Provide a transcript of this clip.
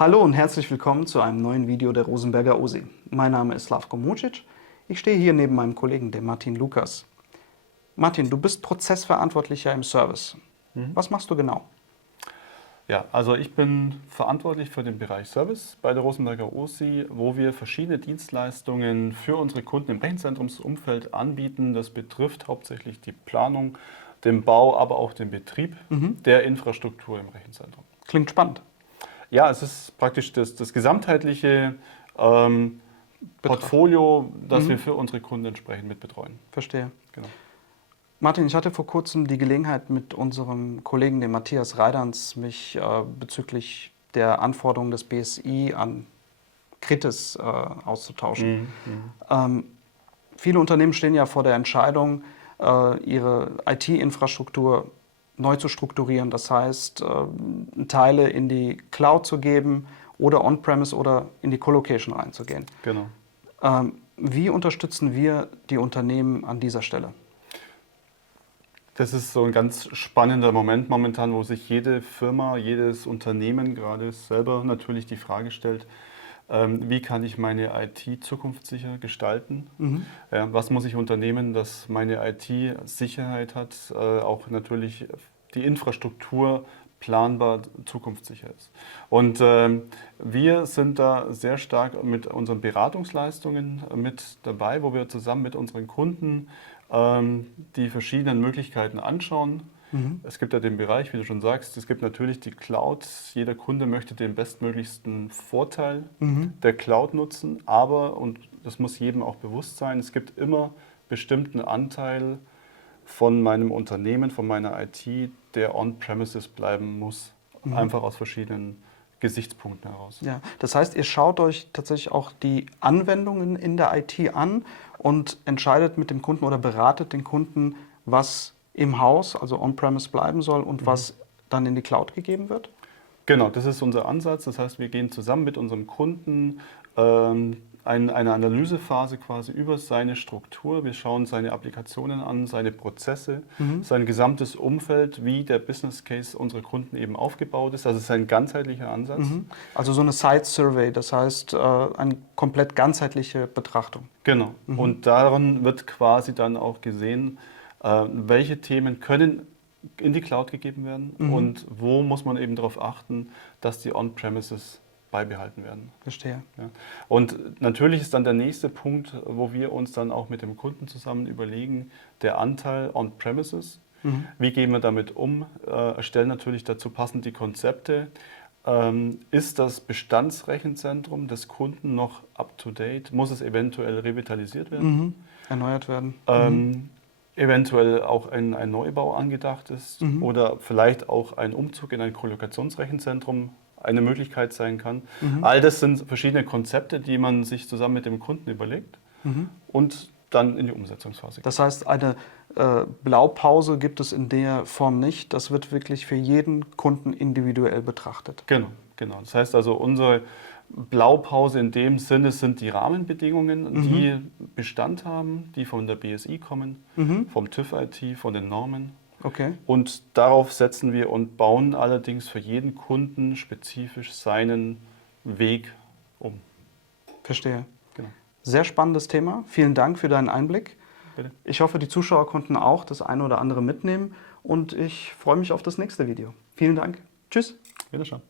Hallo und herzlich willkommen zu einem neuen Video der Rosenberger OSI. Mein Name ist Slavko Mucic. Ich stehe hier neben meinem Kollegen, dem Martin Lukas. Martin, du bist Prozessverantwortlicher im Service. Was machst du genau? Ja, also ich bin verantwortlich für den Bereich Service bei der Rosenberger OSI, wo wir verschiedene Dienstleistungen für unsere Kunden im Rechenzentrumsumfeld anbieten. Das betrifft hauptsächlich die Planung, den Bau, aber auch den Betrieb der Infrastruktur im Rechenzentrum. Klingt spannend. Ja, es ist praktisch das gesamtheitliche Portfolio, das wir für unsere Kunden entsprechend mit betreuen. Verstehe. Genau. Martin, ich hatte vor kurzem die Gelegenheit, mit unserem Kollegen, dem Matthias Reidans, mich bezüglich der Anforderungen des BSI an Kritis auszutauschen. Viele Unternehmen stehen ja vor der Entscheidung, ihre IT-Infrastruktur neu zu strukturieren. Das heißt, Teile in die Cloud zu geben oder on-premise oder in die Colocation reinzugehen. Genau. Wie unterstützen wir die Unternehmen an dieser Stelle? Das ist so ein ganz spannender Moment momentan, wo sich jede Firma, jedes Unternehmen gerade selber natürlich die Frage stellt, wie kann ich meine IT zukunftssicher gestalten? Was muss ich unternehmen, dass meine IT Sicherheit hat, auch natürlich die Infrastruktur planbar zukunftssicher ist. Und wir sind da sehr stark mit unseren Beratungsleistungen mit dabei, wo wir zusammen mit unseren Kunden die verschiedenen Möglichkeiten anschauen. Es gibt ja den Bereich, wie du schon sagst, es gibt natürlich die Cloud. Jeder Kunde möchte den bestmöglichsten Vorteil der Cloud nutzen, aber, und das muss jedem auch bewusst sein, es gibt immer bestimmten Anteil von meinem Unternehmen, von meiner IT, der on-premises bleiben muss, einfach aus verschiedenen Gesichtspunkten heraus. Ja, das heißt, ihr schaut euch tatsächlich auch die Anwendungen in der IT an und entscheidet mit dem Kunden oder beratet den Kunden, was im Haus, also on-premise bleiben soll und was dann in die Cloud gegeben wird? Genau, das ist unser Ansatz. Das heißt, wir gehen zusammen mit unserem Kunden eine Analysephase quasi über seine Struktur. Wir schauen seine Applikationen an, seine Prozesse, sein gesamtes Umfeld, wie der Business Case unserer Kunden eben aufgebaut ist. Also es ist ein ganzheitlicher Ansatz. Also so eine Site Survey, das heißt eine komplett ganzheitliche Betrachtung. Genau. Und daran wird quasi dann auch gesehen, welche Themen können in die Cloud gegeben werden und wo muss man eben darauf achten, dass die On-Premises beibehalten werden. Verstehe. Ja. Und natürlich ist dann der nächste Punkt, wo wir uns dann auch mit dem Kunden zusammen überlegen, der Anteil On-Premises. Wie gehen wir damit um? Erstellen natürlich dazu passend die Konzepte. Ist das Bestandsrechenzentrum des Kunden noch up-to-date? Muss es eventuell revitalisiert werden? Erneuert werden. Eventuell auch ein Neubau angedacht ist oder vielleicht auch ein Umzug in ein Kollokationsrechenzentrum eine Möglichkeit sein kann. All das sind verschiedene Konzepte, die man sich zusammen mit dem Kunden überlegt und dann in die Umsetzungsphase geht. Das heißt, eine Blaupause gibt es in der Form nicht. Das wird wirklich für jeden Kunden individuell betrachtet. Genau, genau. Das heißt also, unsere Blaupause in dem Sinne sind die Rahmenbedingungen, die Bestand haben, die von der BSI kommen, vom TÜV IT, von den Normen. Okay. Und darauf setzen wir und bauen allerdings für jeden Kunden spezifisch seinen Weg um. Verstehe. Genau. Sehr spannendes Thema. Vielen Dank für deinen Einblick. Bitte. Ich hoffe, die Zuschauer konnten auch das eine oder andere mitnehmen und ich freue mich auf das nächste Video. Vielen Dank. Tschüss. Wiederschauen.